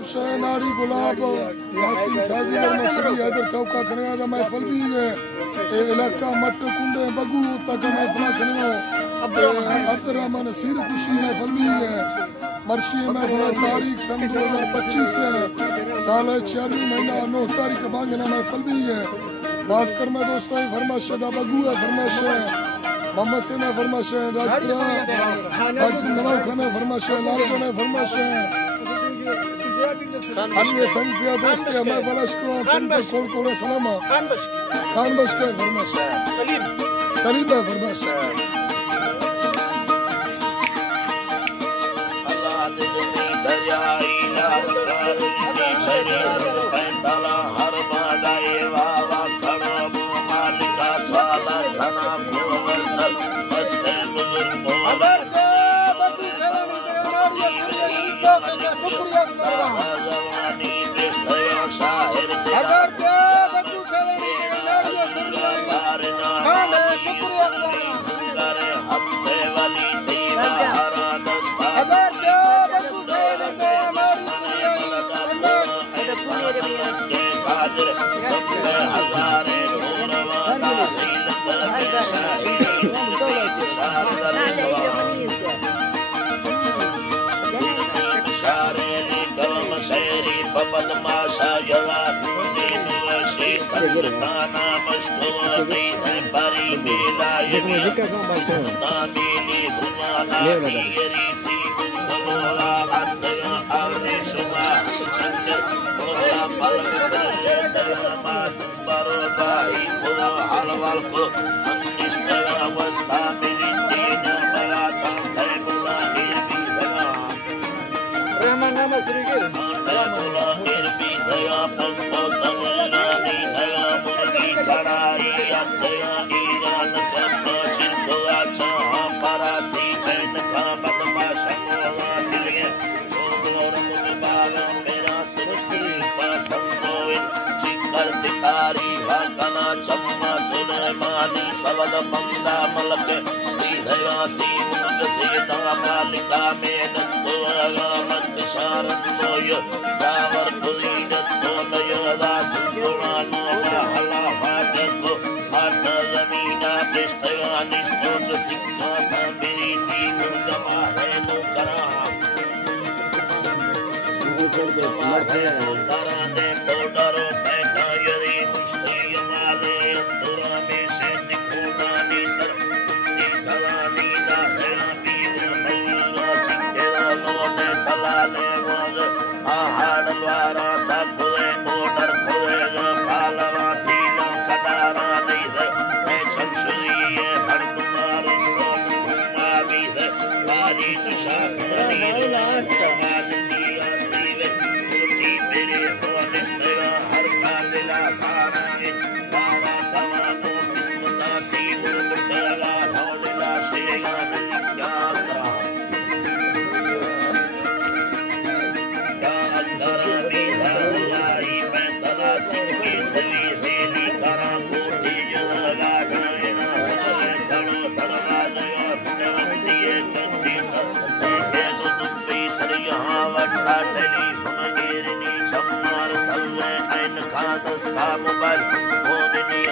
नारी गुलाब यासीन साजी और मसली हैदर चौका खनिया दा महफिल भी है ए इलाका मट कुंडे बगू तक महफिल खनियो अब्दुर्रहमान नसीर खुशी महफिल भी है मर्शी महफिल तारीख सन 2025 है साल 46 महीना 9 तारीख बांगना महफिल भी है खासकर मैं दोस्तों फरमाइश दा बगू है फरमाइश मोहम्मद से ना फरमाइश डॉक्टर नवाब खान फरमाइश लाल खान फरमाइश अन्य संख्या दोस्त मैं बलश को संख्या कोण सलामा खान बश के फरमाइश सलीम है फरमाइश अल्लाह दे दरियाई लाल कर पैताला हर बादाए वावा खड़ा मालिका स्वाला धना मोवसल मस्ते बुजुर्ग अगर के बदू सेरानी के नारिया इंसा का शुक्रिया गुजारा जवानी बेस्तया शाहिर अगर के बदू सेरानी के नारिया खाने शुक्रिया गुजारा करे हफ्ते वाली दीवा हरा दस्ता अगर के बदू सेरानी के नारिया के कादिर अपने हजारे ढूंढ वाला बदमाशा यवान दीन वशी सल्ताना मशहूरी है बड़ी मिलाये नामीली हुमाना मेरी सी गुंगलोला अत्या आने शुमा चंद बोला पलक करे दरमा बरो भाई को हलवाल को अंतिष्ठा अवस्था मेरी दीन बला है बुला निर्भी दगा रहमान नाम श्री गिर चम्मा सुलेमानी सवद मंदा मलक दयासी मुर्ग सीता मालिका में मत शारंदोय दावर कुलीन तो नयदा सुनानो हला हाजको हट जमीना पृष्ठया निष्ठोक सिक्का साबिरी सी मुर्ग माहे मुकरा माहे मुकरा दे तो डरो सैना यरी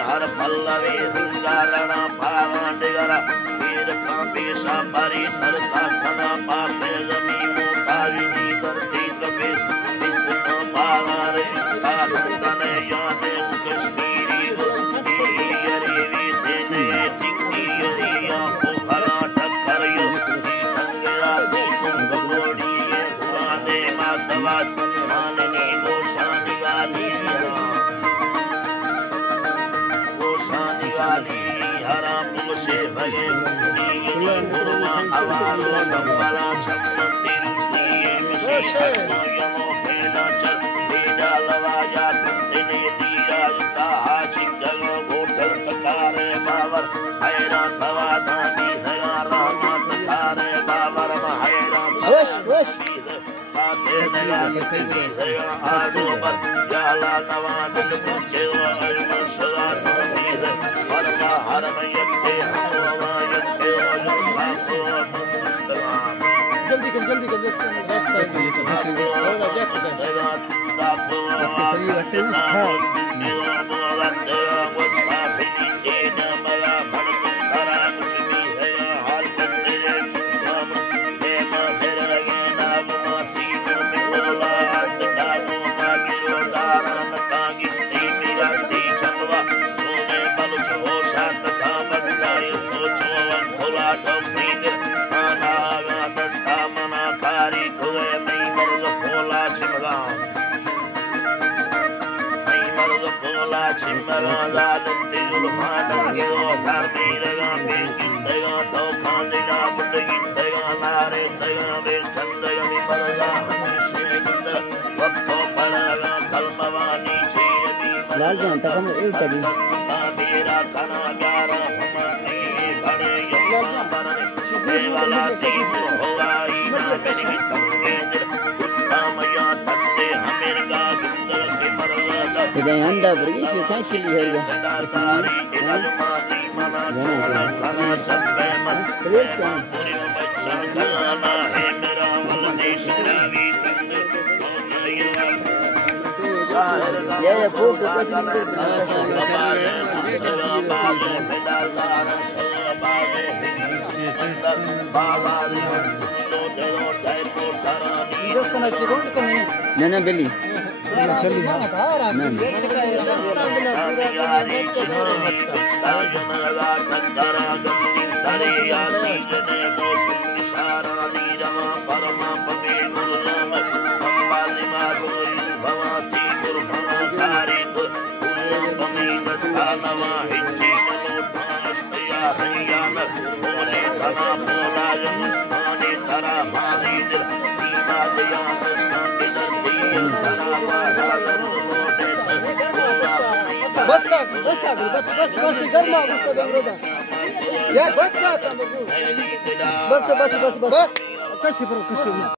हर पल्लवी रंगारणा पावांडगरा वीर कांपेशा परी सरसा खना पापे जमीमो काविनी करती कपे इसको पावार इसका तने याने कश्मीरी यरी विसे ने टिक्की यरी आपो खरा टक्करियो कंगरा से कुंगोड़ी ये पुराने मासवात माननी गोशानी वाली हराम से भये गुरुमा आवाज कंबला छप्पति रुसिए विशेष यमो खेला चल बेजा लवाया कुंदिने दिया साहा चिंगल गोटल तकारे बावर हैरा सवादा भी दया रामा तकारे बावर हैरा सासे दया दया आदोबर याला नवादल मुझे अल्मशरा जल्दी कर सही रखते हैं। हाँ लाल जान तक हम एक तभी इधर अंदर बड़ी से क्या खिली है ये फोटो ना बेली बस